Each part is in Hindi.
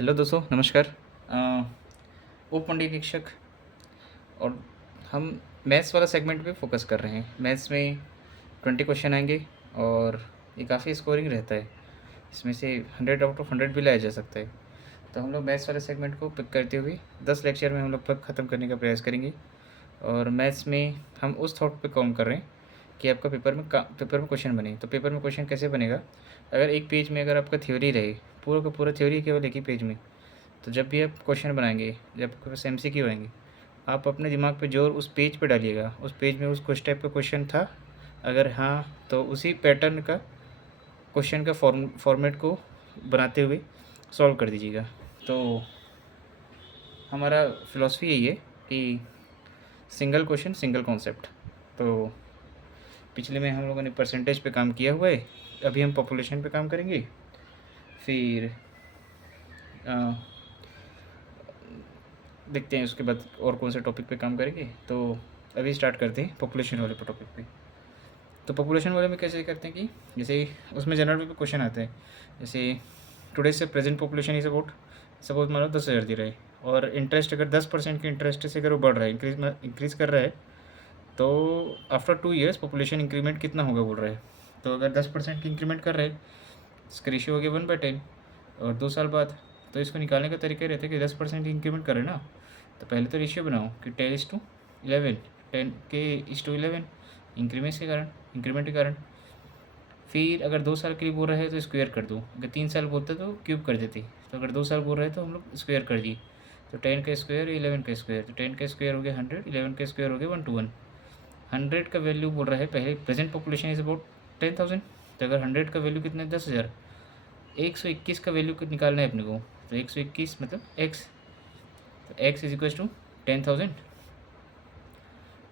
हेलो दोस्तों, नमस्कार। उप मंडलीय शिक्षक और हम मैथ्स वाला सेगमेंट पे फोकस कर रहे हैं। मैथ्स में 20 क्वेश्चन आएंगे और ये काफ़ी स्कोरिंग रहता है। इसमें से 100 आउट ऑफ 100 भी लाया जा सकता है। तो हम लोग मैथ्स वाले सेगमेंट को पिक करते हुए 10 लेक्चर में हम लोग तक ख़त्म करने का प्रयास करेंगे। और मैथ्स में हम उस थॉट पे काम कर रहे हैं कि आपका पेपर में क्वेश्चन बने। तो पेपर में क्वेश्चन कैसे बनेगा? अगर एक पेज में अगर आपका थ्योरी रहे, पूरा का पूरा थ्योरी केवल एक ही पेज में, तो जब भी आप क्वेश्चन बनाएंगे, जब आपके पास एमसीक्यू आएंगे, आप अपने दिमाग पे जोर उस पेज पे डालिएगा। उस पेज में उस कुछ टाइप का क्वेश्चन था, अगर हाँ तो उसी पैटर्न का क्वेश्चन का फॉर्मेट को बनाते हुए सॉल्व कर दीजिएगा। तो हमारा फिलॉसफी यही है कि सिंगल क्वेश्चन सिंगल कॉन्सेप्ट। तो पिछले में हम लोगों ने परसेंटेज पे काम किया हुआ है, अभी हम पॉपुलेशन पे काम करेंगे। फिर देखते हैं उसके बाद और कौन से टॉपिक पे काम करेंगे। तो अभी स्टार्ट करते हैं पॉपुलेशन वाले टॉपिक पे। तो पॉपुलेशन वाले में कैसे करते हैं कि जैसे उसमें जनरल पे क्वेश्चन आते हैं, जैसे टुडे से present population is about, suppose मान लो 10,000 दे रहा है, और इंटरेस्ट अगर 10% के इंटरेस्ट से अगर वो बढ़ रहा है, इंक्रीज़ कर रहा है, तो आफ्टर 2 ईयर्स पॉपुलेशन इंक्रीमेंट कितना होगा बोल रहा है। तो अगर 10% की इंक्रीमेंट कर रहे हैं, इसका रेशियो हो गया 1/10, और 2 साल बाद। तो इसको निकालने का तरीका रहता है कि 10% इंक्रीमेंट कर रहे हैं ना, तो पहले तो रेशियो बनाओ कि 10:11, 10 के/11 इंक्रीमेंट के कारण। फिर अगर 2 साल के लिए बोल रहे हैं तो स्क्वायर कर दो, अगर 3 साल बोलते तो क्यूब कर देते। तो अगर 2 साल बोल रहे हैं तो हम लोग स्क्वायर कर दिए। तो 10 का स्क्वायर, 11 का स्क्वायर, तो 10 का स्क्वायर हो गया 100, 11 का स्क्वायर हो गया 1 to 1। 100 का वैल्यू बोल रहा है, पहले प्रेजेंट पॉपुलेशन इज अबाउट 10,000, तो अगर 100 का वैल्यू कितना है 10,000, 121 का वैल्यू निकालना है अपने को। तो 121 मतलब एक्स, तो X is equal to 10,000,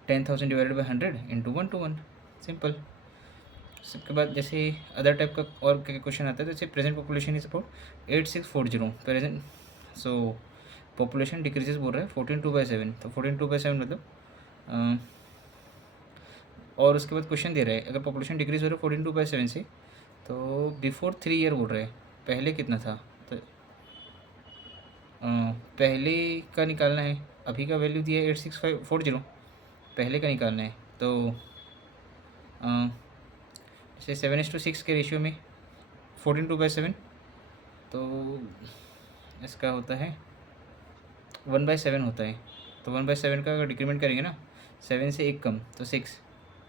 10,000 divided by 100 into 1 to 1, simple. उसके बाद जैसे अदर टाइप का और क्या क्वेश्चन आता है, जैसे present population is about 8640, present so population decreases बोल रहा है 14/7, तो 14/7 मतलब और उसके बाद क्वेश्चन दे रहा है अगर पॉपुलेशन डिक्रीज हो रहा है 14/7 से, तो बिफोर 3 ईयर बोल रहे हैं, पहले कितना था। तो पहले का निकालना है, अभी का वैल्यू दिया है 86540, पहले का निकालना है। तो जैसे 7:6 के रेशियो में 14/7, तो इसका होता है 1/7 होता है। तो 1/7 का अगर डिक्रीमेंट करेंगे ना, 7 से 1 कम तो 6,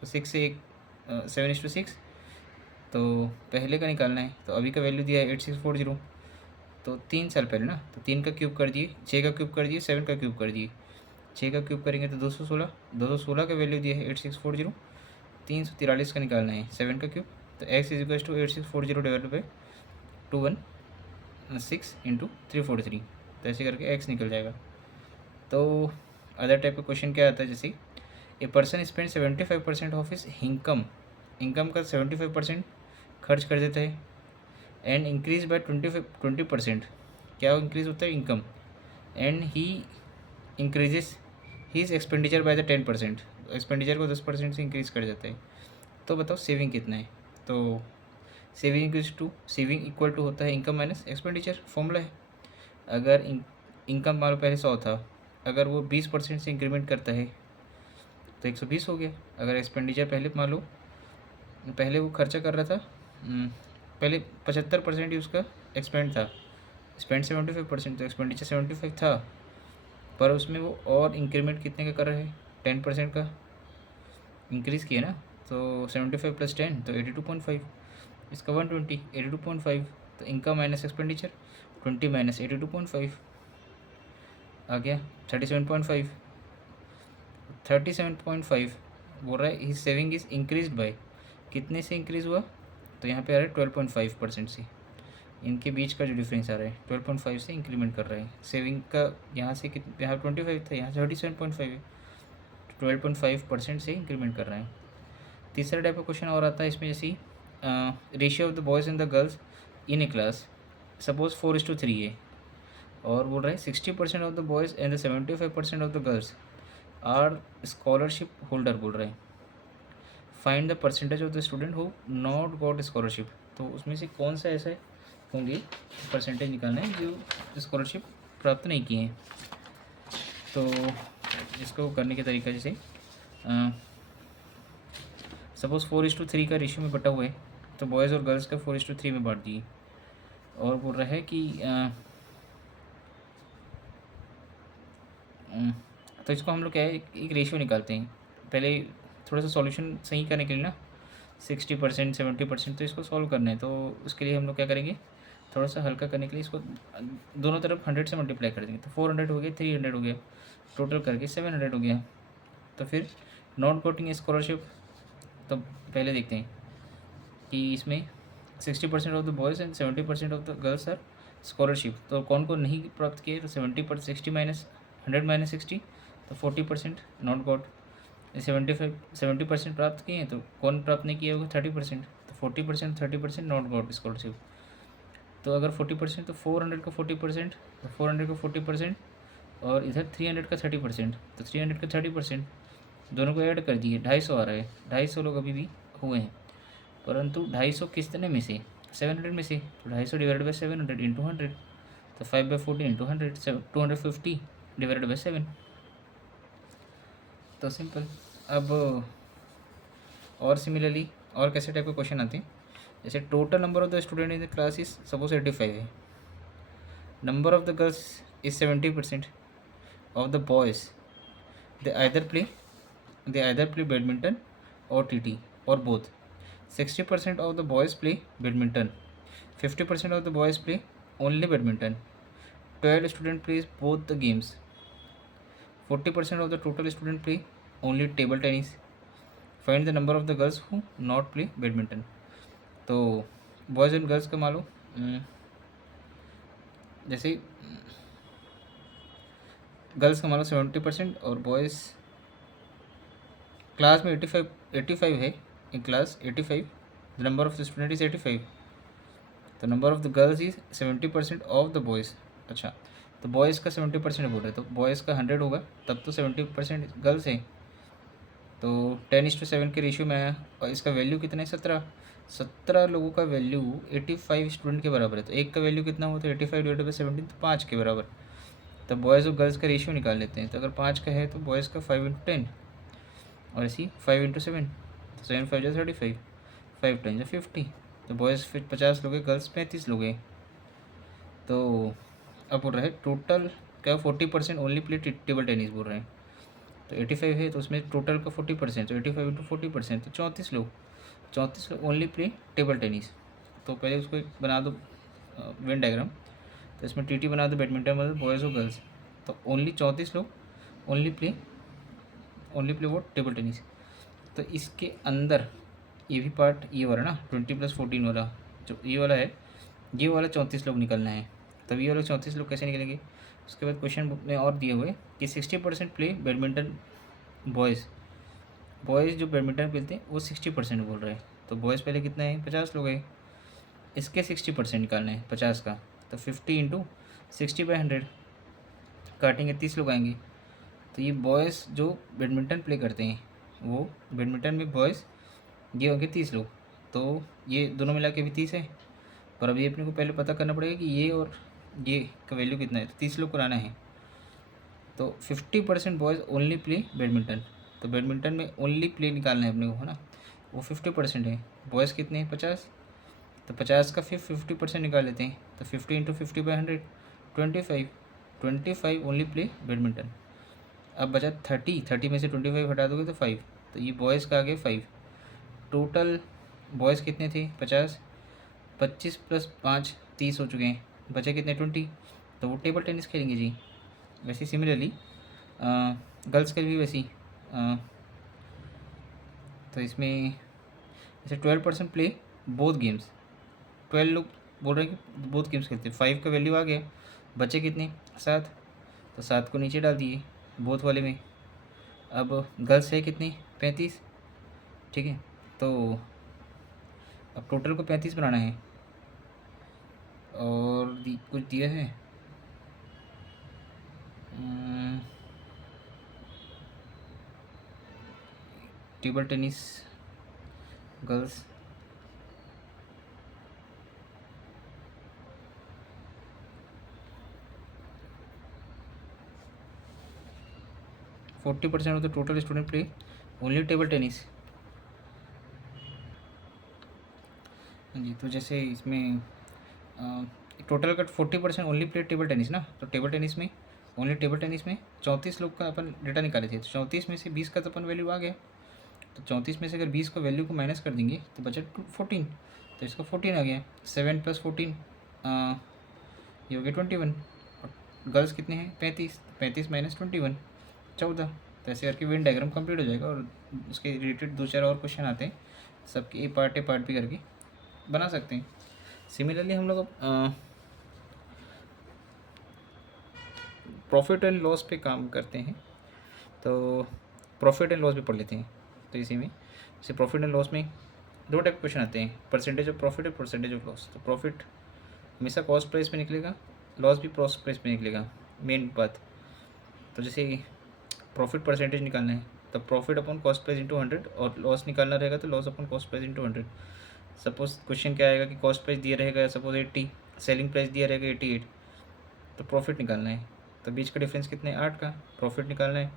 तो 6 से 1 7:6, तो पहले का निकालना है। तो अभी का वैल्यू दिया है 8640, तो 3 साल पहले ना, तो 3 का क्यूब कर दिए, 6 का क्यूब कर दिए, 7 का क्यूब कर दिए। 6 का क्यूब करेंगे तो 216, 216 का वैल्यू दिया है 8640, 343 का निकालना है 7 का क्यूब। तो X is equal to 8640 divided by 216 into 343, तो ऐसे करके एक्स निकल जाएगा। तो अदर टाइप का क्वेश्चन क्या आता है, जैसे a person spend 75% of his income, income का 75% खर्च कर देता है, एंड इंक्रीज बाय 20%, क्या इंक्रीज होता है income, and he increases his expenditure by the 10%, expenditure को 10% से इंक्रीज कर जाता है। तो बताओ सेविंग कितना है। तो सेविंग इक्वल टू होता है इनकम माइनस एक्सपेंडिचर, फॉर्मूला है। अगर इनकम मान लो पहले 100 था, अगर वो 20% से इंक्रीमेंट करता है तो 120 हो गया। अगर एक्सपेंडिचर पहले मान लो, पहले वो खर्चा कर रहा था, पहले 75% ही उसका एक्सपेंड था, स्पेंड 75%, तो एक्सपेंडिचर 75 था, पर उसमें वो और इंक्रीमेंट कितने का कर रहे हैं, 10% का इंक्रीज़ किया ना। तो 75 + 10 तो 82.5, इसका 120, 82.5, तो इनकम माइनस एक्सपेंडिचर 20 माइनस 82.5 आ गया 37.5। 37.5 बोल रहा है ही सेविंग इज इंक्रीज बाय, कितने से इंक्रीज़ हुआ, तो यहाँ पे आ रहा है 12.5% से, इनके बीच का जो डिफरेंस आ रहा है 12.5 से इंक्रीमेंट कर रहा है सेविंग का। यहाँ से यहाँ 25 था, यहाँ 37.5 है, 12.5% से इंक्रीमेंट कर रहा है। तीसरा टाइप का क्वेश्चन और आता है इसमें, जैसे ratio of the boys and the girls in a class, suppose 4:3 है, और बोल रहा है 60% of the boys and the 75% of the girls are scholarship holder, बोल रहे हैं find the percentage of the student who not got scholarship. तो उसमें से कौन सा ऐसा है होंगे, परसेंटेज निकालना है जो स्कॉलरशिप प्राप्त नहीं किए हैं। तो इसको करने के तरीका जैसे सपोज़ 4:3 का रेशियो में बटा हुआ है, तो बॉयज़ और गर्ल्स का 4:3 में बांट दिए। और बोल रहा है कि तो इसको हम लोग क्या है, एक रेशियो निकालते हैं। पहले थोड़ा सा सॉल्यूशन सही करने के लिए ना 60% 70%, तो इसको सॉल्व करना है। तो उसके लिए हम लोग क्या करेंगे, थोड़ा सा हल्का करने के लिए इसको दोनों तरफ 100 से मल्टीप्लाई कर देंगे। तो 400 हो गया, 300 हो गया, टोटल करके 700 हो गया। तो फिर नॉट गोटिंग स्कॉलरशिप, तो पहले देखते हैं कि इसमें 60% of the boys and 70% of the girls are scholarship. तो कौन कौन नहीं प्राप्त किए, तो 60 माइनस 100 माइनस 60, तो 40% नॉट गॉट। 70% प्राप्त किए हैं, तो कौन प्राप्त नहीं किया होगा, 30%, तो 40% 30% नॉट गॉट स्कॉलरशिप। तो अगर 40%, तो 400 का 40%, तो 400 का 40%, और इधर 300 का 30%, तो 300 का 30%, दोनों को ऐड कर दिए, 250 आ रहा है। 250 लोग अभी भी हुए हैं, परंतु 250 कितने में से, 700 में से। तो 250 डिवाइडेड बाई 700 इंटू 100, तो 5/14 इंटू 100, 250 डिवाइडेड बाई 7। तो सिंपल। अब और सिमिलरली और कैसे टाइप के क्वेश्चन आते हैं, जैसे total number of the student in the class is suppose 85 है, number of the girls is 70%, of the boys they either play badminton और TT और both. 60% of the boys play badminton, 50% of the boys play only badminton, 12 student plays both the games, 40% of the total student play only table tennis, find the number of the girls who not play badminton। तो बॉयज़ एंड गर्ल्स का मान लो, जैसे गर्ल्स का मान लो 70% और बॉयज़ क्लास में 85 है, in class 85, the number of the student is 85, तो number of the girls is 70% of the boys. अच्छा, तो बॉयज़ का 70% बोल रहे, तो बॉयज़ का 100 होगा, तब तो 70% गर्ल्स हैं। तो 10:7 के रेशियो में आया, और इसका वैल्यू कितना है, 17 लोगों का वैल्यू 85 स्टूडेंट के बराबर है। तो एक का वैल्यू कितना हुआ, तो 85 डिवाइडेड बाई 17, तो 5 के बराबर। तो बॉयज़ और गर्ल्स का रेशियो निकाल लेते हैं। तो अगर 5 का है तो बॉयज़ का 5/10, और ऐसी 5/7, तो 7 5 जो 35, 5 10 जो 50, तो बॉयज़ फिर 50 लोग हैं, गर्ल्स 35 लोग हैं। तो अब बोल रहा है टोटल क्या, 40% ओनली प्ले टेबल टेनिस बोल रहे हैं। तो 85 है, तो उसमें टोटल का 40%, तो 85 इंटू 40%, तो 34 लोग ओनली प्ले टेबल टेनिस। तो पहले उसको एक बना दो वेन डायग्राम, तो इसमें TT बना दो, बैडमिंटन मतलब बॉयज़ और गर्ल्स। तो ओनली 34 लोग ओनली प्ले वो टेबल टेनिस। तो इसके अंदर ये भी पार्ट, ये वाला ना 20+14 वाला, जो ये वाला है, ये वाला 34 लोग निकलना है। तब ये वाले 34 लोग कैसे निकलेंगे, उसके बाद क्वेश्चन बुक में और दिए हुए कि 60% प्ले बैडमिंटन बॉयज़ जो बैडमिंटन खेलते हैं वो 60% बोल रहे हैं। तो बॉयज़ पहले कितना है, 50 लोग हैं, इसके 60% निकालना है 50 का। तो 50 इंटू 60/100 काटेंगे, 30 लोग आएंगे। तो ये बॉयज़ जो बैडमिंटन प्ले करते हैं, वो बैडमिंटन में बॉयज़ ये होंगे 30 लोग। तो ये दोनों मिला के भी 30 है, पर अभी अपने को पहले पता करना पड़ेगा कि ये और ये का वैल्यू कितना है। तो 30 लोग कराना है। तो 50% बॉयज़ ओनली प्ले बैडमिंटन, तो बैडमिंटन में ओनली प्ले निकालना है अपने को, है ना, वो 50% है। बॉयज़ कितने हैं, 50, तो 50 का फिर 50% निकाल लेते हैं। तो 50 इंटू 50/100 25 ओनली प्ले बैडमिंटन। अब बचा 30 में से 25 हटा दोगे तो 5, तो ये बॉयज़ का आ गया 5। टोटल बॉयज़ कितने थे, 50, 25 + 5 30 हो चुके हैं, बचे कितने, 20, तो वो टेबल टेनिस खेलेंगे जी। वैसे सिमिलरली गर्ल्स के भी वैसी, तो इसमें जैसे 12% प्ले बोथ गेम्स, 12 लोग बोल रहे हैं कि बोथ गेम्स खेलते हैं। 5 का वैल्यू आ गया, बचे कितने, 7, तो 7 को नीचे डाल दिए बोथ वाले में। अब गर्ल्स है कितनी, 35, ठीक है। तो अब टोटल को 35 बनाना है, और कुछ दिया है, table tennis girls, 40% of the total student play only table tennis. हाँ जी, तो जैसे इसमें टोटल का 40% ओनली प्ले टेबल टेनिस ना, तो टेबल टेनिस में ओनली टेबल टेनिस में 34 लोग का अपन डेटा निकाले थे, तो 34 में से 20 का तो अपन वैल्यू आ गया। तो 34 में से अगर 20 का वैल्यू को माइनस कर देंगे तो बचा 14, तो इसका 14 आ गया। 7 + 14 ये हो गया 21। और गर्ल्स कितने हैं? 35, 35 - 21 14। तो ऐसे करके वेन डायग्राम कंप्लीट हो जाएगा। और उसके रिलेटेड 2-4 और क्वेश्चन आते हैं, सबके ए पार्ट भी करके बना सकते हैं। सिमिलरली हम लोग प्रॉफिट एंड लॉस पे काम करते हैं, तो प्रॉफिट एंड लॉस भी पढ़ लेते हैं। तो इसी में जैसे प्रॉफिट एंड लॉस में 2 टाइप क्वेश्चन आते हैं, परसेंटेज ऑफ प्रॉफिट और परसेंटेज ऑफ लॉस। तो प्रॉफिट हमेशा कॉस्ट प्राइस पे निकलेगा, लॉस भी कॉस्ट प्राइस पे निकलेगा, मेन बात। तो जैसे प्रॉफिट परसेंटेज निकालना है तो profit upon cost price into 100, और लॉस निकालना रहेगा तो loss upon cost price into 100। Suppose question क्या आएगा कि कॉस्ट प्राइस दिया रहेगा सपोज 80, सेलिंग प्राइस दिया रहेगा 88, तो प्रॉफिट निकालना है। तो बीच का डिफरेंस कितने? 8 का। प्रॉफिट निकालना है,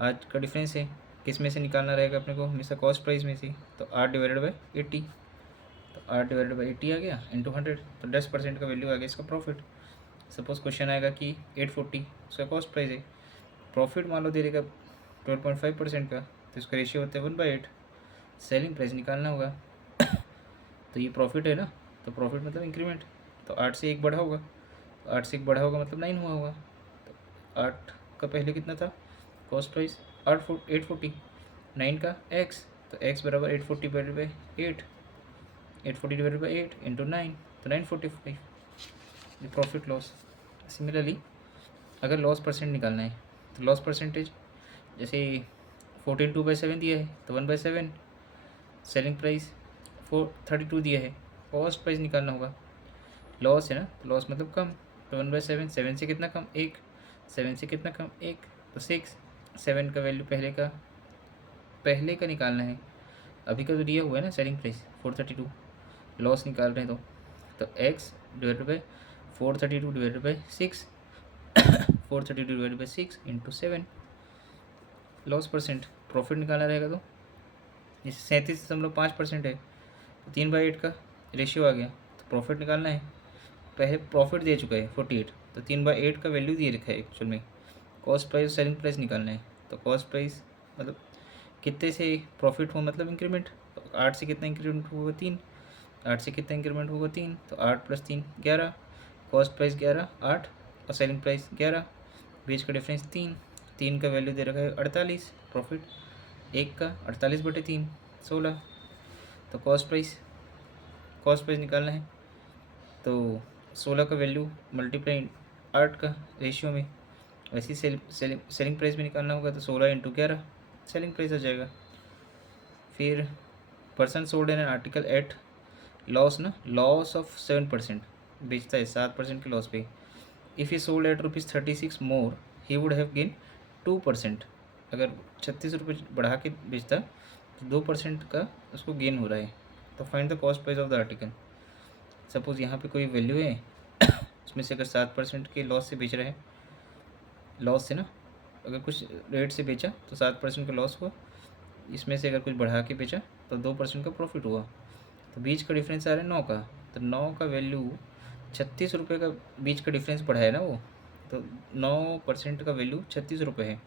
8 का डिफरेंस है, किस में से निकालना रहेगा अपने को? हमेशा कॉस्ट प्राइस में से। तो 8 डिवाइडेड बाई 80, तो 8 डिवाइडेड बाई 80 आ गया इंटू 100, तो 10% का वैल्यू आ गया इसका प्रॉफिट। सपोज क्वेश्चन आएगा कि 840 उसका कॉस्ट प्राइस है, प्रॉफिट मान लो दे देगा 12.5% का, तो इसका रेशियो होता है 1/8। सेलिंग प्राइस निकालना होगा तो ये प्रॉफिट है ना, तो प्रॉफिट मतलब इंक्रीमेंट। तो 8 से 1 बढ़ा होगा, तो 8 से 1 बढ़ा होगा मतलब 9 हुआ होगा। तो 8 का पहले कितना था कॉस्ट प्राइस? 840, 9 का x, तो x बराबर 840 divided by 8, 840 divided by 8 into 9, तो 945 ये प्रॉफिट लॉस। सिमिलरली अगर लॉस परसेंट निकालना है तो लॉस परसेंटेज जैसे 14 2/7 दिया है तो 1/7, सेलिंग प्राइस 432 दिया है, कॉस्ट प्राइस निकालना होगा। लॉस है ना, तो लॉस मतलब कम, तो 1/7, 7 से कितना कम? 1, 7 से कितना कम? 1, तो 6। 7 का वैल्यू पहले का निकालना है, अभी का तो दिया हुआ है ना सेलिंग प्राइस 432, लॉस निकाल रहे हैं तो x divided by 432 divided by 6, 432 divided by 6 into 7 loss percent. Profit निकालना रहेगा तो जैसे 37.5% है, तो 3/8 का रेशियो आ गया, तो प्रॉफिट निकालना है। पहले प्रॉफिट दे चुका है 48, तो 3/8 का वैल्यू दिए रखा है एक्चुअल में। कॉस्ट प्राइस सेलिंग प्राइस निकालना है, तो कॉस्ट प्राइस मतलब कितने से प्रॉफिट हो मतलब इंक्रीमेंट, तो 8 से कितना इंक्रीमेंट होगा? 3, 8 से कितना इंक्रीमेंट होगा? 3, तो 8 + 3 11, कॉस्ट प्राइस 11 8 और सेलिंग प्राइस 11, बीच का डिफरेंस 3, 3 का वैल्यू दे रखा है 48, प्रॉफिट 1 का 48/3 16, तो कॉस्ट प्राइस निकालना है, तो 16 का वैल्यू मल्टीप्लाई 8 का रेशियो में, वैसे ही सेलिंग प्राइस भी निकालना होगा, तो 16 इंटू 11 सेलिंग प्राइस आ जाएगा। फिर person sold an article at loss ना, लॉस ऑफ 7%, बेचता है 7% के लॉस पे। If he sold at ₹36 more he would have gain 2%। अगर 36 रुपये बढ़ा के बेचता तो 2% का उसको गेन हो रहा है। तो find the cost price of the article. Suppose यहाँ पे कोई वैल्यू है उसमें से अगर 7% के लॉस से बेच रहा है, लॉस से ना, अगर कुछ रेट से बेचा तो 7% का लॉस हुआ, इसमें से अगर कुछ बढ़ा के बेचा तो 2% का प्रॉफिट हुआ। तो बीच का डिफरेंस आ रहा है 9 का, तो 9 का वैल्यू 36 रुपये का बीच का डिफरेंस बढ़ाया ना वो, तो 9% का वैल्यू 36 रुपये है,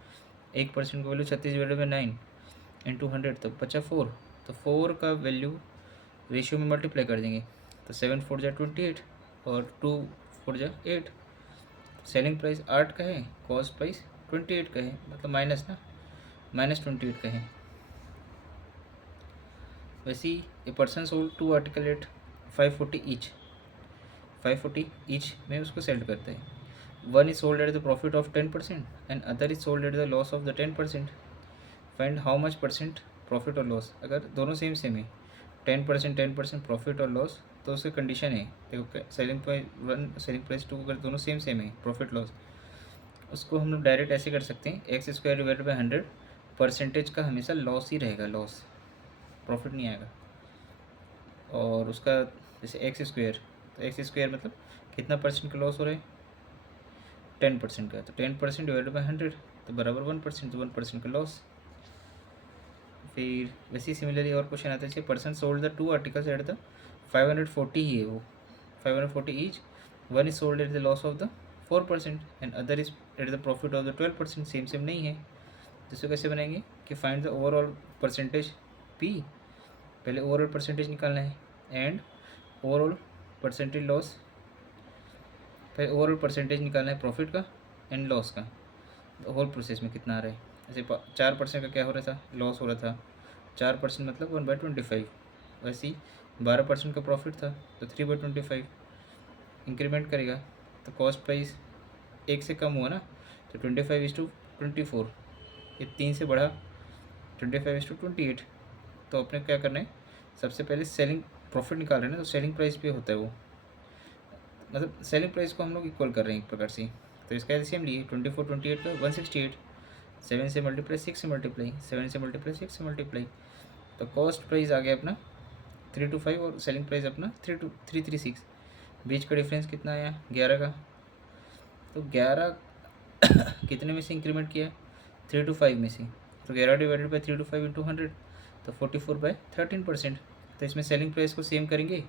1% का वैल्यू 36 डिवाइडेड बाई 9 इंटू 100, तो बचा 4, तो 4 का वैल्यू रेशियो में मल्टीप्लाई कर देंगे, तो 7 4 जा 28 और 2 4 जा 8। सेलिंग प्राइस 8 का है, कॉस्ट प्राइस 28 का है, मतलब माइनस ना, -28 का है। वैसे ही a person sold 2 article at 540 each, 540 each में उसको सेल करते हैं। One is sold at the profit of 10% and other is sold at the loss of the 10%। Find how much percent profit और लॉस। अगर दोनों सेम है 10% प्रॉफिट और लॉस, तो उसकी कंडीशन है देखो, सेलिंग प्राइस 1 सेलिंग प्राइस 2 अगर दोनों सेम है प्रॉफिट लॉस, उसको हम लोग डायरेक्ट ऐसे कर सकते हैं x² डिवाइडेड बाई 100, परसेंटेज का हमेशा लॉस ही रहेगा, लॉस, प्रॉफिट नहीं आएगा। और उसका जैसे x², तो x² मतलब कितना परसेंट का लॉस हो रहा है? 10% का, तो 10% डिवाइडेड बाई 100, तो बराबर 1%, तो 1% का लॉस। फिर वैसे सिमिलरली और क्वेश्चन आता है, person sold the 2 articles at the 540 ही है वो, 540 each, one is sold at the loss of the 4% and other is eight the profit of the 12%, same same नहीं है। तो इसको कैसे बनाएंगे कि find the overall percentage P, पहले ओवरऑल परसेंटेज निकालना है एंड ओवरऑल परसेंटेज लॉस, पहले ओवरऑल परसेंटेज निकालना है प्रॉफिट का एंड लॉस का, तो होल प्रोसेस में कितना आ रहा है। जैसे 4% का क्या हो रहा था, लॉस हो रहा था, 4% मतलब 1/25, वैसे ही 12% का प्रॉफिट था तो 3/25 इंक्रीमेंट करेगा, तो कॉस्ट प्राइस 1 से कम हुआ ना, तो 25:24, ये 3 से बढ़ा 25:28। तो अपने क्या करना है, सबसे पहले सेलिंग प्रॉफिट निकाल रहे हैं ना, तो सेलिंग प्राइस पे होता है वो, मतलब सेलिंग प्राइस को हम लोग इक्वल कर रहे हैं एक प्रकार से। तो इसका एलसीएम लिए 24 28 का 168, 7 से मल्टीप्लाई 6 से मल्टीप्लाई, 7 से मल्टीप्लाई 6 से मल्टीप्लाई, तो कॉस्ट प्राइस आ गया अपना 325 और सेलिंग प्राइस अपना 336, बीच का डिफरेंस कितना आया 11 का। तो 11 कितने में से इंक्रीमेंट किया, 325 में से, तो 11 डिवाइडेड बाई 325 इंटू 100, तो 44/13%। तो इसमें सेलिंग प्राइस को सेम करेंगे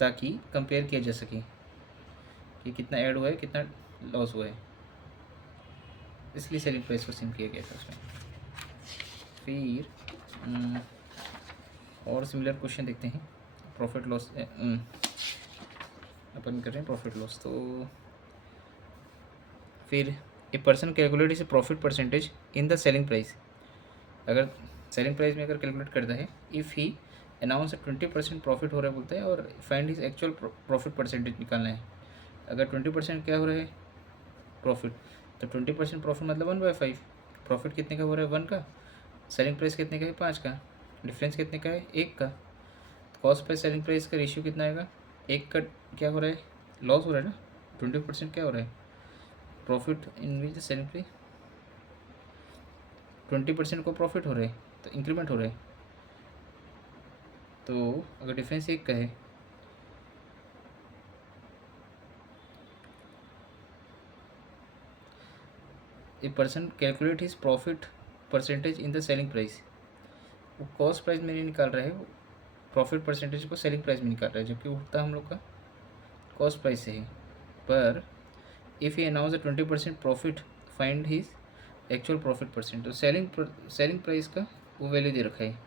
ताकि कंपेयर किया जा सके कि कितना ऐड हुआ है कितना लॉस हुआ है, इसलिए सेलिंग प्राइस को सेम किया गया था उसमें। फिर और सिमिलर क्वेश्चन देखते हैं, प्रॉफिट लॉस अपन कर रहे हैं प्रॉफिट लॉस। तो फिर a person calculate is profit percentage in the selling price, अगर सेलिंग प्राइस में अगर कैलकुलेट करता है, इफ़ ही अनाउंस 20% प्रॉफिट हो रहा है बोलता है, और find his actual profit percentage निकालना है। अगर 20% क्या हो रहा है प्रॉफिट, तो 20% प्रॉफिट मतलब 1/5, प्रॉफिट कितने का हो रहा है 1 का, सेलिंग प्राइस कितने का है 5 का, डिफरेंस कितने का है 1 का, कॉस्ट प्राइस सेलिंग प्राइस का रेशियो कितना आएगा 1 का, क्या हो रहा है लॉस हो रहा है ना, 20% क्या हो रहा है profit in which selling price, 20% को प्रॉफिट हो रहा है तो इंक्रीमेंट हो रहा है, तो अगर डिफरेंस 1 का है, a person calculate his profit percentage in the selling price, वो कॉस्ट प्राइस में नहीं निकाल रहा है, वो प्रॉफिट परसेंटेज को सेलिंग प्राइस में निकाल रहा है, जबकि उठता हम लोग का कॉस्ट प्राइस से है। पर if he announce 20% profit, find his actual profit percent, तो सेलिंग प्राइस का वो वैल्यू दे रखा है,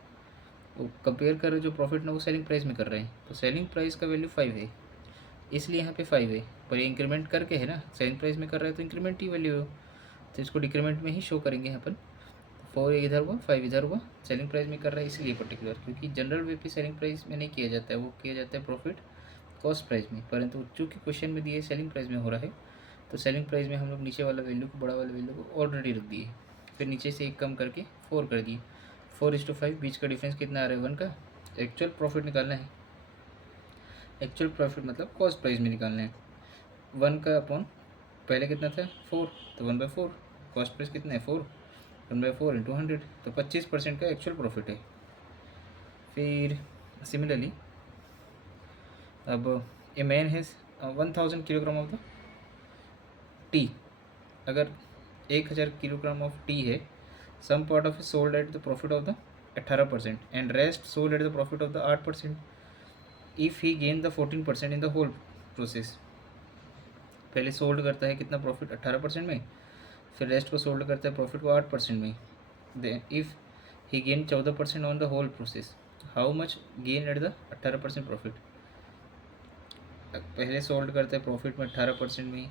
वो कंपेयर कर रहे जो प्रॉफिट ना वो सेलिंग प्राइस में कर रहे हैं, तो सेलिंग प्राइस का वैल्यू 5 है, इसलिए यहाँ पे 5 है, पर ये इंक्रीमेंट करके है ना, सेलिंग प्राइस में कर रहा है तो इंक्रीमेंट ही वैल्यू है, तो इसको डिक्रीमेंट में ही शो करेंगे यहाँ पर। 4 इधर हुआ 5 इधर हुआ, सेलिंग प्राइस में कर रहा है इसलिए पर्टिकुलर, क्योंकि जनरल वे पे सेलिंग प्राइस में नहीं किया जाता है, वो किया जाता है प्रॉफिट कॉस्ट प्राइस में, परंतु चूँकि क्वेश्चन में दिए सेलिंग प्राइस में हो रहा है, तो सेलिंग प्राइस में हम लोग नीचे वाला वैल्यू को, बड़ा वाला वैल्यू को ऑलरेडी रख दिए, फिर नीचे से 1 कम करके 4 कर दिए, 4:5, बीच का डिफरेंस कितना आ रहा है 1 का, एक्चुअल प्रॉफिट निकालना है, एक्चुअल प्रॉफिट मतलब कॉस्ट प्राइस में निकालना है, 1 का अपॉन पहले कितना था 4, तो 1/4, कॉस्ट प्राइस कितना है 4, 1/4 इंटू 100, तो 25% का एक्चुअल प्रॉफिट है। फिर सिमिलरली अब a man has 1000 kilogram of the tea, अगर 1000 किलोग्राम ऑफ टी है, some part of sold at the profit of the 18% and rest sold at the profit of the 8%, if he gain the 14% in the whole process, पहले सोल्ड करता है कितना प्रॉफिट 18% में, फिर रेस्ट को सोल्ड करता है प्रॉफिट को 8% में, then if he gain 14% on the whole process, how much gain at the 18% profit, पहले सोल्ड करता है प्रॉफिट में 18% में,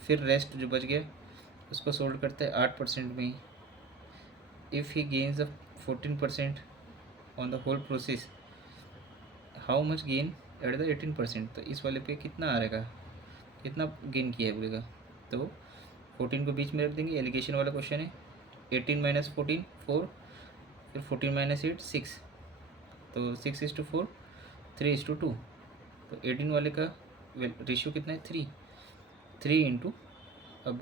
फिर रेस्ट जो बच गया उसको सोल्ड करता है 8% में, if he gains the 14% on the whole process, how much gain at the 18%, तो इस वाले पे कितना आ रहेगा, कितना गेन किया है बोलेगा, तो 14 को बीच में रख देंगे, एलिगेशन वाला क्वेश्चन है, 18 - 14 4, फिर 14 - 8 6, तो 6:4 3:2, तो 18 वाले का रेशियो कितना है 3 इंटू, अब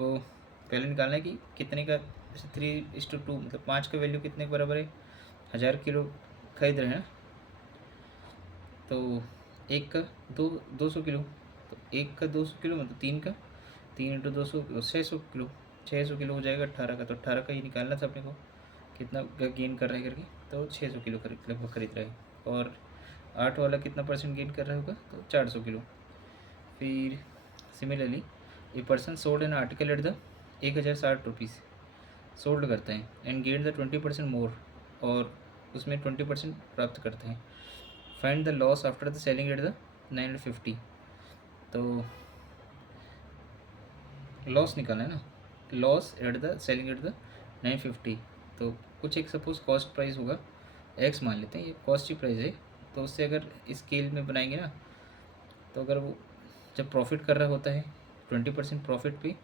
पहले निकालना है कि कितने का, जैसे 3:2 मतलब 5 का वैल्यू कितने के बराबर है, 1000 किलो खरीद रहे हैं, तो एक का 200 किलो, तो एक का 200 किलो मतलब 3 का, 3 इंटू 200 600 किलो, 600 किलो हो जाएगा 18 का, तो 18 का ही निकालना था अपने को कितना गेन कर रहा है करके, तो 600 किलो लगभग खरीद रहा है। और 8 वाला कितना परसेंट गेन कर रहा होगा, तो 400 किलो। फिर similarly a person sold an article at the 1060 rupees sold करते हैं एंड गेट द 20% मोर, और उसमें 20% प्राप्त करते हैं। Find the loss after the selling at the 950, तो लॉस निकालना है ना, loss at the selling at the 950। तो कुछ एक सपोज कॉस्ट प्राइस होगा एक्स मान लेते हैं, ये कॉस्ट ही प्राइस है, तो उससे अगर स्केल में बनाएंगे ना, तो अगर वो जब प्रॉफिट कर रहा होता है 20% प्रॉफिट पे,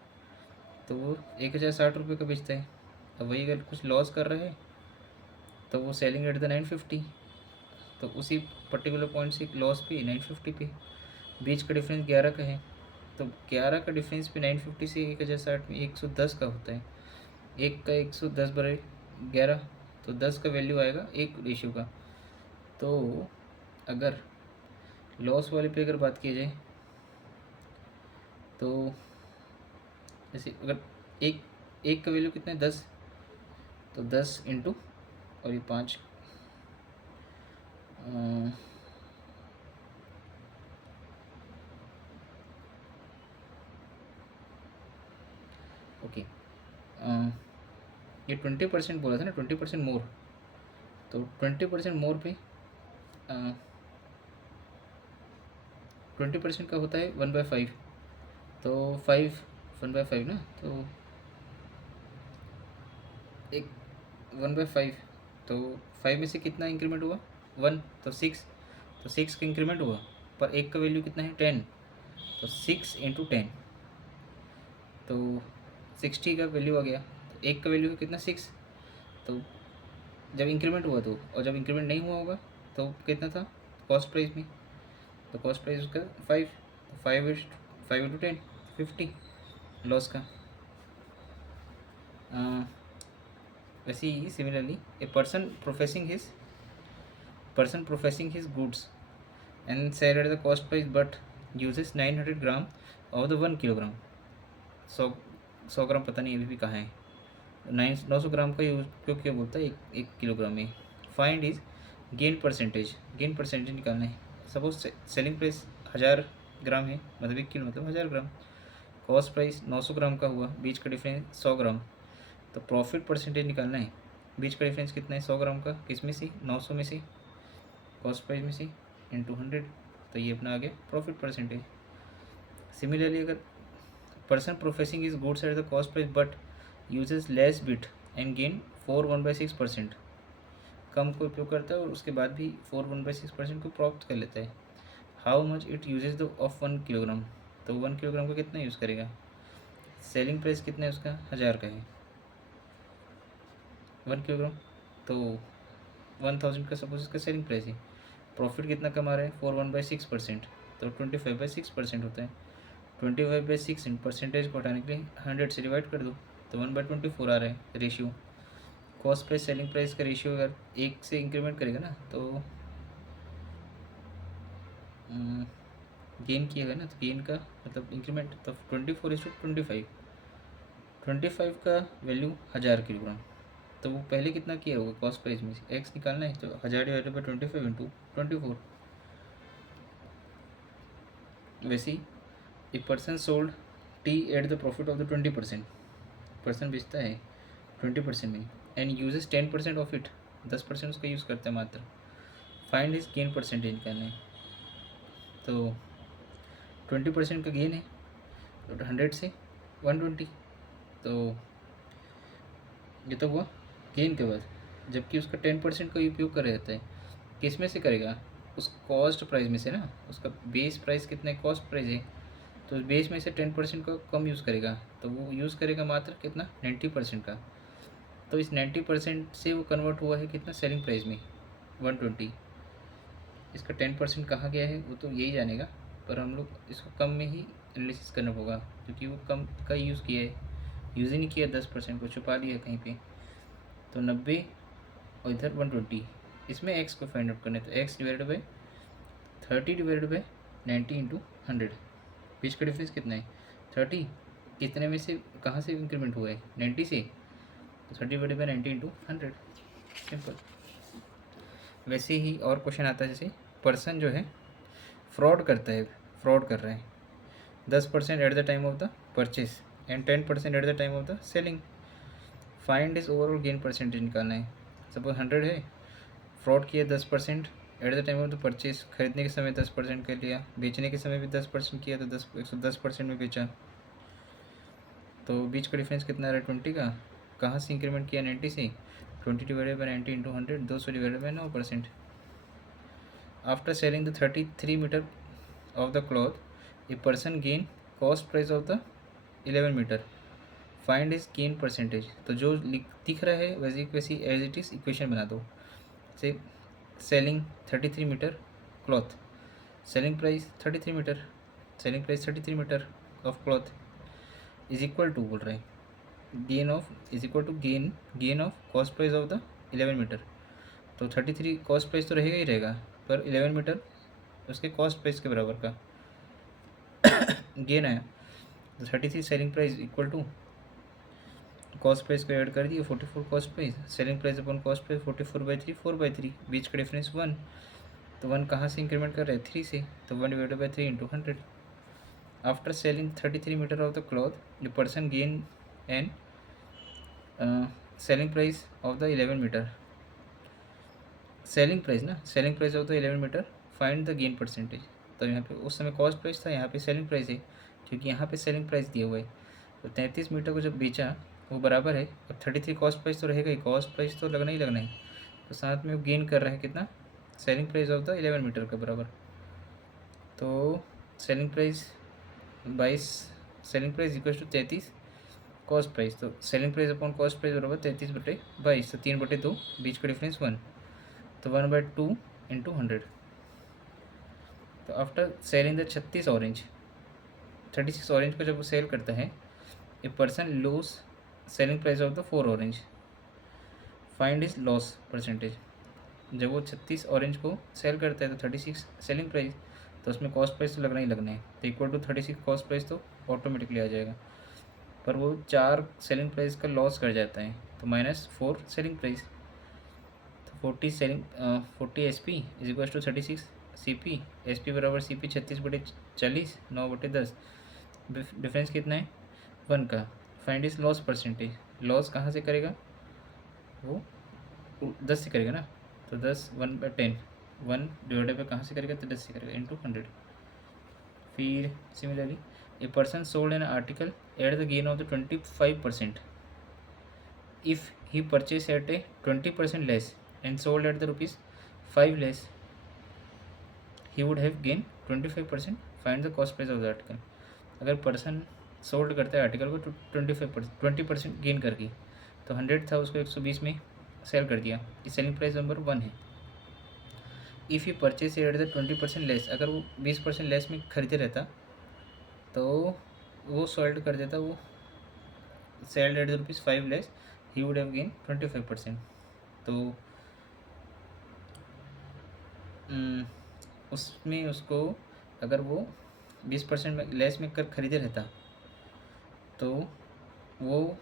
तो वो 1060 रुपये का बेचता है। अब वही अगर कुछ लॉस कर रहा है तो वो सेलिंग एट द 950, तो उसी पर्टिकुलर पॉइंट से लॉस पे 950 पे, बीच का डिफरेंस 11 का है, तो 11 का डिफरेंस पे 950 से 1060 में 110 का होता है। एक का 110 बराबर 11, तो 10 का वैल्यू आएगा एक रेशियो का। तो अगर लॉस वाले पे अगर बात की जाए, तो जैसे अगर एक एक का वैल्यू कितना है 10, तो 10 इंटू और ये 5, ओके, ये 20% बोला था ना, 20% मोर, तो 20% मोर पे 20% का होता है 1/5, तो 5 1/5 ना, तो एक 1/5, तो 5 में से कितना इंक्रीमेंट हुआ 1, तो 6, तो 6 का इंक्रीमेंट हुआ, पर एक का वैल्यू कितना है 10, तो 6 इंटू 10, तो 60 का वैल्यू आ गया। तो एक का वैल्यू है कितना 6, तो जब इंक्रीमेंट हुआ तो, और जब इंक्रीमेंट नहीं हुआ होगा तो कितना था कॉस्ट प्राइस में, तो कॉस्ट प्राइस उसका 5, तो 5 इंटू 10 50 लॉस का। वैसे ही similarly A person professing his goods and sell at the cost price but uses 900 gram of the 1 kilogram, 100 ग्राम पता नहीं अभी भी कहाँ है, 900 ग्राम का यूज क्यों क्या बोलता है एक किलोग्राम में। फाइंड इज गेन परसेंटेज निकालना है। सपोज सेलिंग प्राइस 1000 ग्राम है, मतलब 1 किलो मतलब 1000 ग्राम, कॉस्ट प्राइस 900 ग्राम का हुआ, बीच का डिफरेंस 100 ग्राम, तो प्रॉफिट परसेंटेज निकालना है। बीच का डिफरेंस कितना है 100 ग्राम का, किस में से 900 में से, कॉस्ट प्राइस में से, इंटू 100, तो ये अपना आ गया प्रॉफिट परसेंटेज। सिमिलरली अगर person professing is goods at the cost price but uses less bit and gain 4 1/6%, कम को उपयोग करता है और उसके बाद भी 4 1/6% को प्राप्त कर लेता है। How much it uses the of 1 kilogram, तो 1 किलोग्राम का कितना यूज़ करेगा, सेलिंग प्राइस कितना है उसका 1000 का है, 1 किलोग्राम, तो 1000 का सपोज इसका सेलिंग प्राइस है, प्रॉफिट कितना कमा रहा है 4 1/6%, तो 25/6% होता है। 25/6 इन परसेंटेज को हटाने के लिए 100 से डिवाइड कर दो, तो 1/24 आ रहा है ratio. Cost price selling price का रेशियो अगर 1 से इंक्रीमेंट करेगा ना, तो गेन किया ना, तो गेन का मतलब इंक्रीमेंट, तो 24:25, 25 का वैल्यू 1000 किलोग्राम, तो वो पहले कितना किया होगा कॉस्ट प्राइस में से एक्स निकालना है, तो 1000 डिवाइडेड बाई 25 इंटू 24। वैसे ही a person sold T at the profit of the 20%, person बेचता है 20% में एंड यूजेस 10% ऑफ इट, 10% उसका यूज़ करता है मात्र। फाइंड इज गेन परसेंटेज निकालना है, तो 20% का गेन है, तो 100 से 120, तो ये तो हुआ गेन के बाद, जबकि उसका 10% का उपयोग कर रहता है, किस में से करेगा उस कॉस्ट प्राइस में से ना, उसका बेस प्राइस कितना है कॉस्ट प्राइस है, तो बेस में से 10% का कम यूज़ करेगा, तो वो यूज़ करेगा मात्र कितना 90% का, तो इस 90% से वो कन्वर्ट हुआ है कितना सेलिंग प्राइस में 120। इसका 10% कहाँ गया है वो तो यही जानेगा, पर हम लोग इसको कम में ही एनालिसिस करना होगा, क्योंकि वो कम का यूज़ किया है, यूज़ ही नहीं किया, 10% को छुपा लिया कहीं पे, तो 90 और इधर 120, इसमें एक्स को फाइंड आउट करना है, तो x divided by 30 divided by 90 into 100, बीच का डिफरेंस कितना है 30, कितने में से कहाँ से इंक्रीमेंट हुआ है? 90 से, तो 30/90 इंटू 100, सिंपल। वैसे ही और क्वेश्चन आता है, जैसे पर्सन जो है फ्रॉड करता है, फ्रॉड कर रहा है 10% at the time of the purchase and 10% at the time of the selling. Find is overall gain percentage निकालना है। सपोज 100 है, फ्रॉड किया 10% at the time of the purchase, खरीदने के समय 10% कर लिया, बेचने के समय भी 10% किया, तो 110% में बेचा, तो बीच का डिफरेंस कितना रहा? 20 का। कहाँ से इंक्रीमेंट किया? 90 से। 20/90 into 100, 200/9%। After selling the 33 metre of the cloth a person gain cost price of the 11 metre, find is gain percentage. तो जो दिख रहा है वैसे वैसी एज इट इज़ इक्वेशन बना दो। से selling 33 metre cloth, selling price 33 metre, selling price 33 metre of cloth is equal to, बोल रहे हैं gain of is equal to gain of cost price of the 11 metre. तो 33 कॉस्ट प्राइस तो रहेगा ही रहेगा, पर 11 मीटर उसके कॉस्ट प्राइस के बराबर का गेन आया। तो 33 selling price equal to cost price को ऐड कर दिए 44 cost price, selling price upon cost price 44/3, 4/3, बीच का डिफरेंस 1। तो 1 कहाँ से इंक्रीमेंट कर रहे हैं? 3 से, तो 1/3 into 100। After selling 33 metre of the cloth the person gain and selling price of the 11 metre, selling price ना, selling price of the 11 metre, find the gain percentage. तो यहाँ पे उस समय कॉस्ट प्राइस था, यहाँ पे सेलिंग प्राइस है, क्योंकि यहाँ पे सेलिंग प्राइस दिया हुआ है। तो 33 मीटर को जब बेचा वो बराबर है, अब 33 कॉस्ट प्राइस तो रहेगा ही, कॉस्ट प्राइस तो लगना ही लगना है, तो साथ में वो गेन कर रहा है कितना? Selling price of the 11 metre का बराबर। तो selling price 22, selling price equal to 33 cost price, तो selling price upon cost price बराबर 33/22, तो 3/2, बीच का डिफरेंस 1, तो 1/2 इंटू 100। तो आफ्टर सेलिंग द 36 ऑरेंज को जब वो सेल करता है, a person lose selling price of the 4 orange, find is loss percentage. जब वो 36 ऑरेंज को सेल करता है तो 36 सेलिंग प्राइस, तो उसमें कॉस्ट प्राइस तो लगना ही लगना है, तो इक्वल टू 36 कॉस्ट प्राइस तो ऑटोमेटिकली आ जाएगा, पर वो 4 सेलिंग प्राइस का लॉस कर जाता है, तो -4 सेलिंग प्राइस, तो 40 S P is equal to 36 C P, S P बराबर सी पी 36/40, 9/10, डिफरेंस कितना है? 1 का। Find is loss percentage, loss कहाँ से करेगा? वो 10 से करेगा ना, तो 10 1/10, 1 डिवाइडेड बाई कहाँ से करेगा? तो 10 से करेगा, इंटू 100। फिर similarly a person sold an article at the gain of the 25%, if he purchase at a 20% less and sold at the ₹5 less, he would have gain 25%, find the cost price of the article. अगर पर्सन सोल्ड करता है आर्टिकल को 20% गेन करके, तो 100 था, उसको 120 में सेल कर दिया, ये सेलिंग प्राइस नंबर 1 है। If you purchase at the 20% less, अगर वो 20% लेस में खरीदे रहता तो वो सोल्ड कर देता, वो sailed eight the ₹5 less, he would have gain 25%। तो उसमें उसको अगर वो 20% में लेस में कर खरीदे रहता तो वो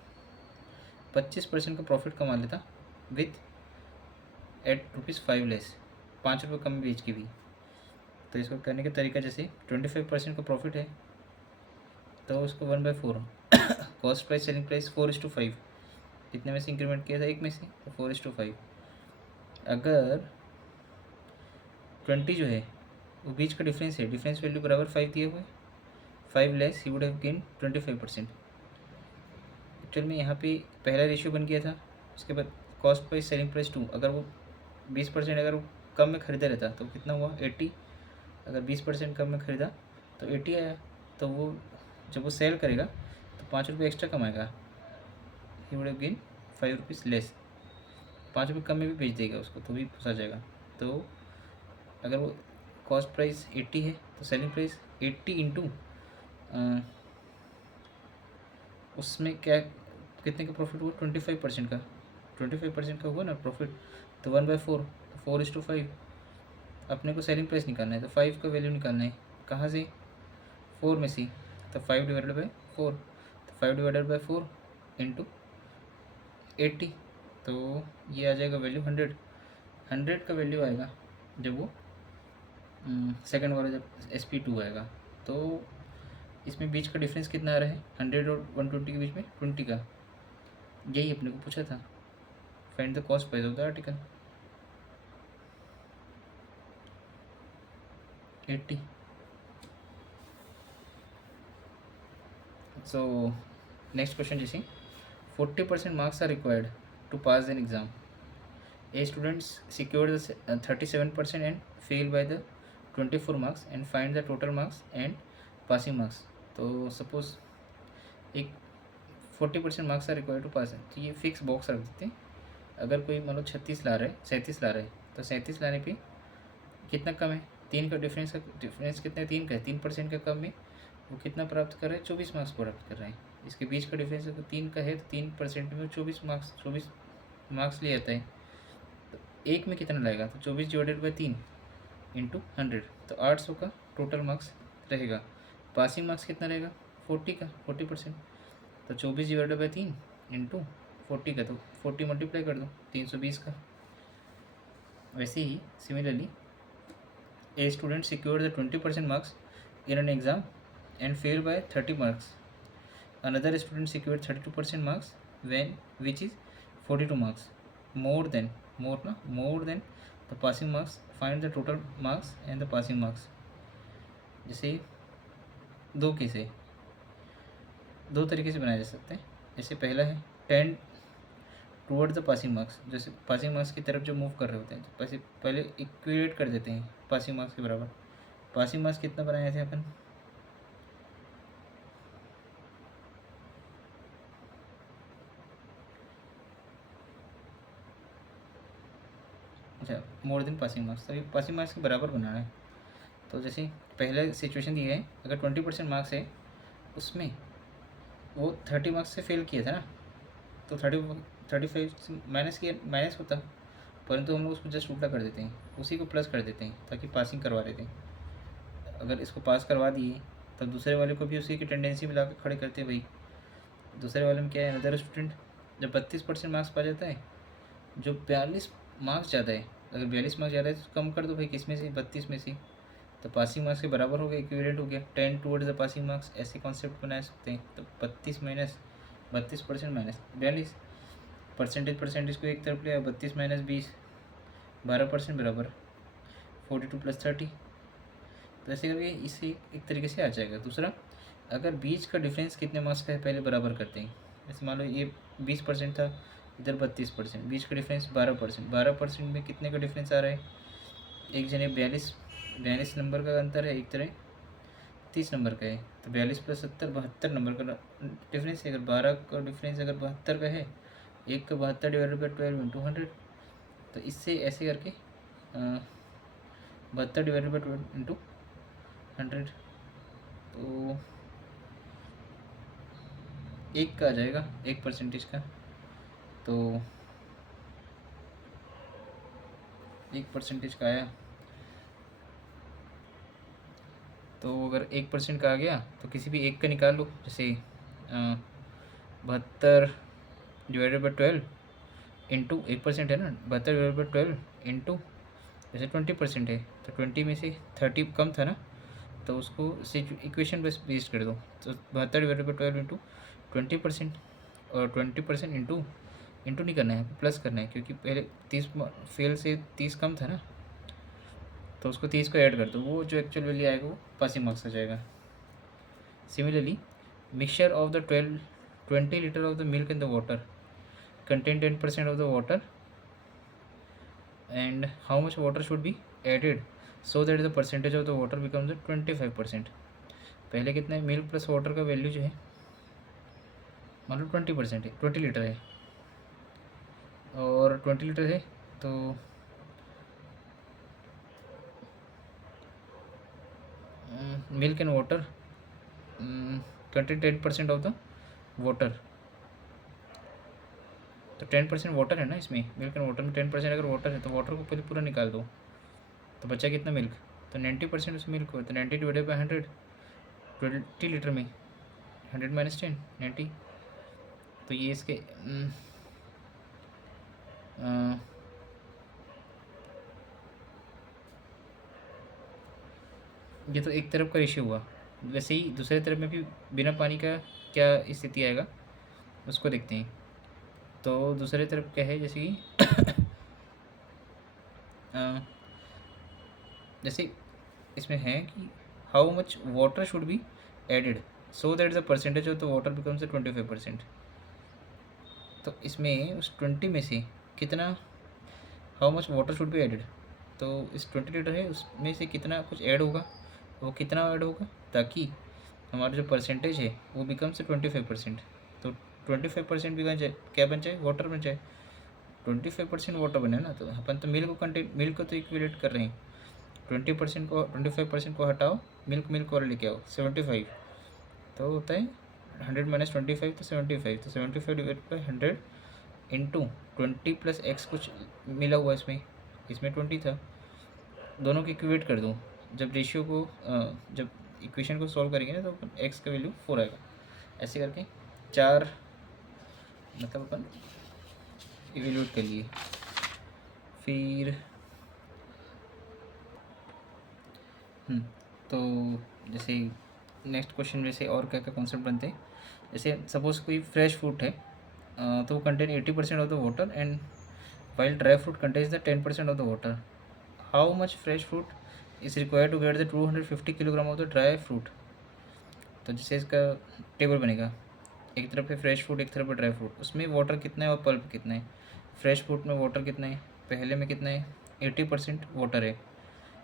25% का प्रॉफिट कमा लेता विथ एट ₹5 लेस, 5 रुपये कम बेच के भी। तो इसको करने का तरीका, जैसे 25% का प्रॉफिट है तो उसको 1/4 कॉस्ट प्राइस सेलिंग प्राइस 4:5, कितने में से इंक्रीमेंट किया था? 1 में से, तो 4:5। अगर 20 जो है वो बीच का डिफरेंस है, डिफरेंस वैल्यू बराबर 5 दिए हुए, 5 less he would have gain 25%। Actual में यहाँ पे पहला रेशियो बन गया था, उसके बाद कॉस्ट प्राइस सेलिंग प्राइस 2, अगर वो 20% अगर वो कम में ख़रीदा रहता तो कितना हुआ? 80। अगर 20% कम में ख़रीदा तो 80 आया, तो वो जब वो सेल करेगा तो 5 रुपये एक्स्ट्रा कमाएगा, ही would have gain 5 rupees less, 5 रुपये कम में भी बेच देगा उसको तो भी फंसा जाएगा। तो अगर वो कॉस्ट प्राइस 80 है तो सेलिंग प्राइस 80 इंटू उसमें क्या कितने का प्रॉफिट हुआ? 25% का, 25% का हुआ ना प्रॉफिट, तो 1/4, 4:5। अपने को सेलिंग प्राइस निकालना है तो 5 का वैल्यू निकालना है, कहाँ से? 4 में से, तो 5 डिवाइडेड बाई 4, 5/4 इंटू 80, तो ये आ जाएगा वैल्यू 100। 100 का वैल्यू आएगा जब वो सेकंड वाला जब SP2 आएगा। तो इसमें बीच का डिफरेंस कितना आ रहा है 100 और 120 के बीच में 20 का। यही अपने को पूछा था, find the cost price of the article 80। So next question जैसे 40% marks are required to pass an exam. A student secured the 37% and failed by the 24 marks and find the total marks and passing marks. तो सपोज एक 40% मार्क्स आर रिक्वायर्ड टू पास है, तो ये फिक्स बॉक्स रख देते हैं। अगर कोई मान लो 36 ला रहा है, 37 ला रहा है, तो 37 लाने पे कितना कम है, 3 का डिफरेंस कितना है, 3 का है, 3% का कम में वो कितना प्राप्त कर रहा है, 24 मार्क्स प्राप्त कर रहे हैं। इसके बीच का डिफरेंस अगर 3 का है तो 3% में 24 मार्क्स ले आता है। तो एक में कितना लगेगा, तो 24/3 इंटू 100, तो 800 का टोटल मार्क्स रहेगा। पासिंग मार्क्स कितना रहेगा 40 का, 40%, तो 24/3 इंटू 40 का, तो 40 मल्टीप्लाई कर दो 320 का। वैसे ही similarly a student secured the 20% marks in an exam and failed by 30 marks. Another student secured 32% marks which is 42 marks more than the passing marks. Find the total marks and the passing marks. जैसे दो केस है, दो तरीके से बनाए जा सकते हैं। जैसे पहला है 10 टूवर्ड द पासिंग मार्क्स, जैसे पासिंग मार्क्स की तरफ जो मूव कर रहे होते हैं, तो पहले इक्वेट कर देते हैं पासिंग मार्क्स के बराबर। पासिंग मार्क्स कितना बनाए थे अपन, अच्छा मोर देन पासिंग मार्क्स, तभी पासिंग मार्क्स के बराबर बनाना है। तो जैसे पहले सिचुएशन दी है, अगर 20% मार्क्स है, उसमें वो 30 मार्क्स से फेल किया था ना, तो 35 माइनस होता, परंतु हम लोग उसको जस्ट उल्टा कर देते हैं, उसी को प्लस कर देते हैं ताकि पासिंग करवा देते हैं। अगर इसको पास करवा दिए तो दूसरे वाले को भी उसी की टेंडेंसी में ला के खड़े करते हैं भाई। दूसरे वाले में क्या है, अदर स्टूडेंट जब 32% मार्क्स पा जाता है, जो 42 मार्क्स ज़्यादा है, अगर 42 मार्क्स ज़्यादा है तो कम कर दो भाई, किस में से, 32 में से, तो पासिंग मार्क्स के बराबर हो गया, इक्विवेलेंट हो गया। 10 टूवर्ड्स द पासिंग मार्क्स, ऐसे कॉन्सेप्ट बना सकते हैं। तो 32 माइनस 32% माइनस 42, परसेंटेज को एक तरफ लिया, 32 माइनस 20, 12% बराबर 42 + 30। तो ऐसे करके इसे एक तरीके से आ जाएगा। दूसरा, अगर बीच का डिफरेंस कितने मार्क्स का है पहले बराबर करते हैं। जैसे मान लो ये 20% था, इधर 32%, बीच का डिफरेंस 12%, 12% में कितने का डिफरेंस आ रहा है, एक जने 42 नंबर का अंतर है, एक तरह 30 नंबर का है, तो 42 + 70 72 नंबर का डिफरेंस है। अगर 12 का डिफरेंस अगर 72 का है, एक का 72/12 इंटू 100, तो इससे ऐसे करके 72/12 इंटू 100, तो एक का आ जाएगा, 1% का, तो 1% का आया। तो अगर 1% का आ गया तो किसी भी एक का निकाल लो, जैसे 72/12 इंटू 1% है ना, 72/12 इंटू जैसे 20% है, तो 20 में से 30 कम था ना, तो उसको इक्वेशन बस बेस्ड कर दो, तो 72/12 इंटू 20%, और 20% इंटू नहीं करना है, प्लस करना है, क्योंकि पहले 30 फेल से 30 कम था ना, तो उसको 30 को ऐड कर दो, वो जो एक्चुअल वैल्यू आएगा वो पासिंग मार्क्स आ जाएगा। Similarly, mixture of the 20 litre of the milk in the water contain 10% of the water, and how much water should be added so that the percentage of the water becomes 25%। पहले कितना है, मिल्क प्लस वाटर का वैल्यू जो है मान लो 20% है, 20 लीटर है, और 20 लीटर है तो milk and water contain 10% of the water, तो 10% वाटर है ना इसमें, मिल्क एंड वाटर में 10% अगर वाटर है तो वाटर को पहले पूरा निकाल दो, तो बचा कितना मिल्क, तो 90% उसमें मिल्क हुआ, तो 90/100 20 लीटर में 100 माइनस 10 90। तो ये इसके ये तो एक तरफ का रेशियो हुआ। वैसे ही दूसरे तरफ में भी बिना पानी का क्या स्थिति आएगा उसको देखते हैं। तो दूसरे तरफ क्या है, जैसे कि जैसे इसमें है कि how much water should be added so that the percentage of the water becomes 25%। तो इसमें उस 20 में से कितना, how much water should be added, तो इस 20 लीटर है उसमें से कितना कुछ ऐड होगा, वो कितना ऐड होगा ताकि हमारा जो परसेंटेज है वो बिकम्स 25%। तो 25% भी क्या बन जाए, वाटर बन जाए। 25% वाटर बने ना, तो अपन तो मिल्क को तो इक्विलेट कर रहे हैं। 20% को 25% को हटाओ, मिल्क वाला लेके आओ 75। तो होता है 100 माइनस 25 तो 75। तो 75 divide by 100 into 20 plus x कुछ मिला हुआ इसमें, इसमें 20 था। दोनों को इक्वेट कर दूँ, जब रेशियो को जब इक्वेशन को सॉल्व करेंगे ना तो एक्स का वैल्यू 4 आएगा। ऐसे करके 4 मतलब अपन इवेल्यूट कर लिए। फिर तो जैसे नेक्स्ट क्वेश्चन में से और क्या क्या कॉन्सेप्ट बनते हैं, जैसे सपोज कोई फ्रेश फ्रूट है तो वो contain 80% of the water and while dry fruit contains the 10% of the water. How much fresh fruit is required to get the 250 kilogram of the dry fruit. तो जैसे इसका टेबल बनेगा, एक तरफ है फ्रेश फ्रूट, एक तरफ है ड्राई फ्रूट, उसमें वाटर कितना है और पल्प कितना है। फ्रेश फ्रूट में वाटर कितना है, पहले में कितना है 80% वाटर है,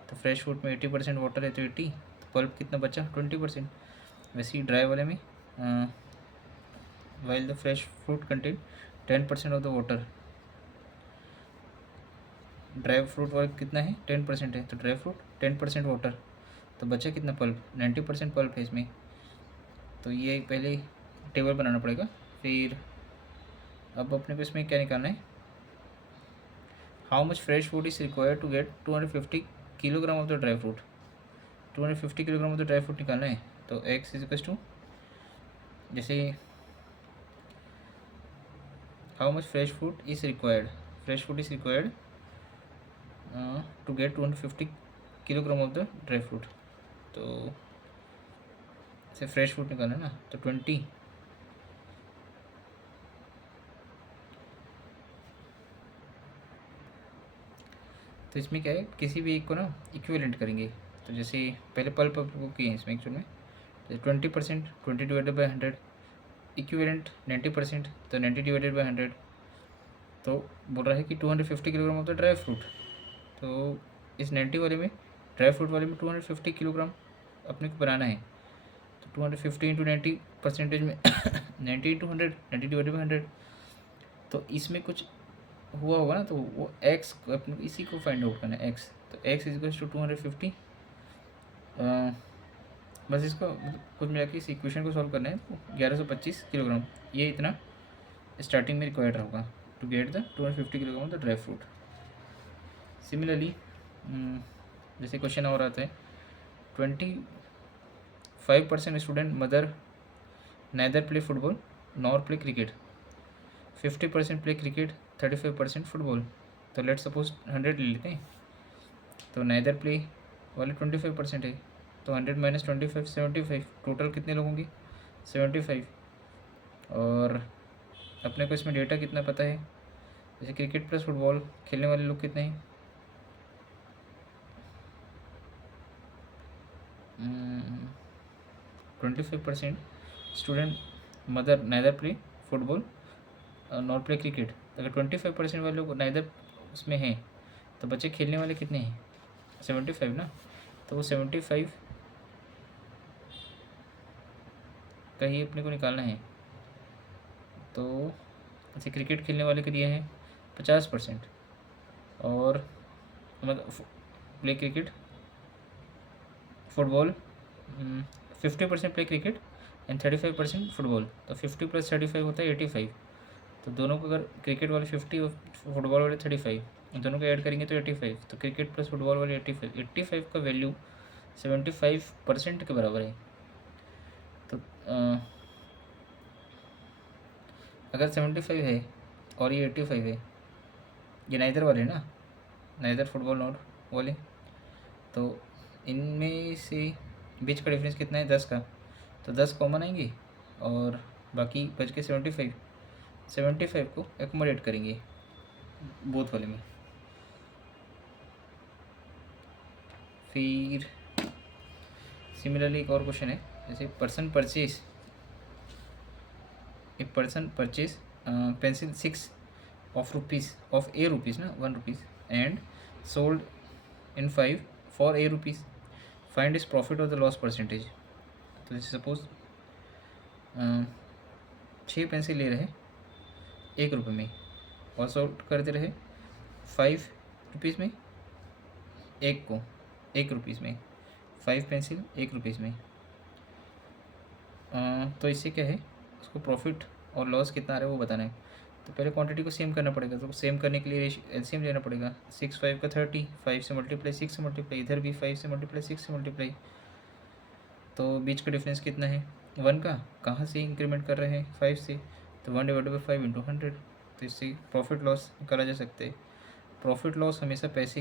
तो फ्रेश फ्रूट में 80% वाटर है तो 80, तो पल्प कितना बचा 20%। वैसे ही ड्राई वाले में while the fresh fruit contain 10% of the water, dry fruit वाला कितना है 10% है, तो ड्राई फ्रूट 10% वाटर, तो बचा कितना पल्प 90% पल्प है इसमें। तो ये पहले टेबल बनाना पड़ेगा। फिर अब अपने को इसमें क्या निकालना है, how much fresh fruit is required to get 250 kilogram of the dry fruit. 250 kilogram of the dry fruit निकालना है, तो एक्स इज इक्वल टू, जैसे how much fresh fruit is required, fresh fruit is required to get 250 kilogram of the dry fruit. तो जैसे फ्रेश फ्रूट निकालना है ना, तो 20 तो इसमें क्या है, किसी भी एक को ना इक्विवेलेंट करेंगे। तो जैसे पहले पल्प को किए हैं इसमें एक्चुअल में, जैसे 20%, 20 डिवाइडेड बाई 100, इक्विवेलेंट 90%, तो 90 डिवाइडेड बाई 100, तो बोल रहा है कि 250 kilogram of the dry fruit. तो इस 90 वाले में, ड्राई फ्रूट वाले में 250 किलोग्राम अपने को बनाना है। तो 250 इंटू 90 परसेंटेज में 90 इंटू 100, 90 डिवाइडेड बाई 100, तो इसमें कुछ हुआ होगा ना, तो वो एक्स अपने इसी को फाइंड आउट करना है, एक्स। तो एक्स इज इक्वल टू 250, बस इसको कुछ मिला के इस इक्वेशन को सॉल्व करना है। तो 1125 किलोग्राम ये इतना स्टार्टिंग में रिक्वायर्ड होगा to get the 250 kilogram of the dry fruit. Similarly जैसे क्वेश्चन और आता है, 25% student mother neither play football nor play cricket, 50% play cricket, 35% football. तो लेट सपोज 100 ले लेते हैं, तो नाइदर प्ले वाले 25% है, तो 100 माइनस 25 75, टोटल कितने लोग होंगे 75। और अपने को इसमें डेटा कितना पता है, जैसे क्रिकेट प्लस फुटबॉल खेलने वाले लोग कितने हैं, 25% student mother neither play football not play cricket. अगर 25% वाले लोग नाइदर उसमें हैं, तो बच्चे खेलने वाले कितने हैं 75 ना, तो वो 75 का ही अपने को निकालना है। तो जैसे क्रिकेट खेलने वाले के दिए हैं 50%, और मतलब play cricket football 50% play cricket and 35% football, तो 50 प्लस 35 होता है 85। तो दोनों को अगर क्रिकेट वाले 50 और फुटबॉल वाले 35, दोनों को ऐड करेंगे तो 85, तो क्रिकेट प्लस फुटबॉल वाले 85 का वैल्यू 75% के बराबर है। तो अगर 75 है और ये 85 है, ये नाइदर वाले ना, नाइदर फुटबॉल नॉट वाले, तो इनमें से बीच का डिफरेंस कितना है 10 का, तो 10 कॉमन आएंगे और बाकी बच के 75 को एकोमोडेट करेंगे बोथ वाले में। फिर सिमिलरली एक और क्वेश्चन है, जैसे person purchase pencil 6 of rupees of A rupees ना 1 rupees and sold in 5 for a rupees, find is profit और द लॉस परसेंटेज। तो जैसे सपोज 6 पेंसिल ले रहे 1 रुपये में और सोल्ड कर दे रहे 5 रुपीज़ में, एक को 1 रुपीज़ में, 5 पेंसिल 1 रुपीज़ में। तो इससे क्या है, उसको प्रॉफिट और लॉस कितना आ रहा है वो बताना है। तो पहले क्वांटिटी को सेम करना पड़ेगा, तो सेम करने के लिए एलसीएम लेना पड़ेगा। 6 5 का 30, 5 से मल्टीप्लाई 6 से मल्टीप्लाई, इधर भी 5 से मल्टीप्लाई 6 से मल्टीप्लाई। तो बीच का डिफरेंस कितना है 1 का, कहाँ से इंक्रीमेंट कर रहे हैं 5 से, तो 1/5 × 100। तो इससे प्रॉफिट लॉस निकाला जा सकता है। प्रॉफिट लॉस हमेशा पैसे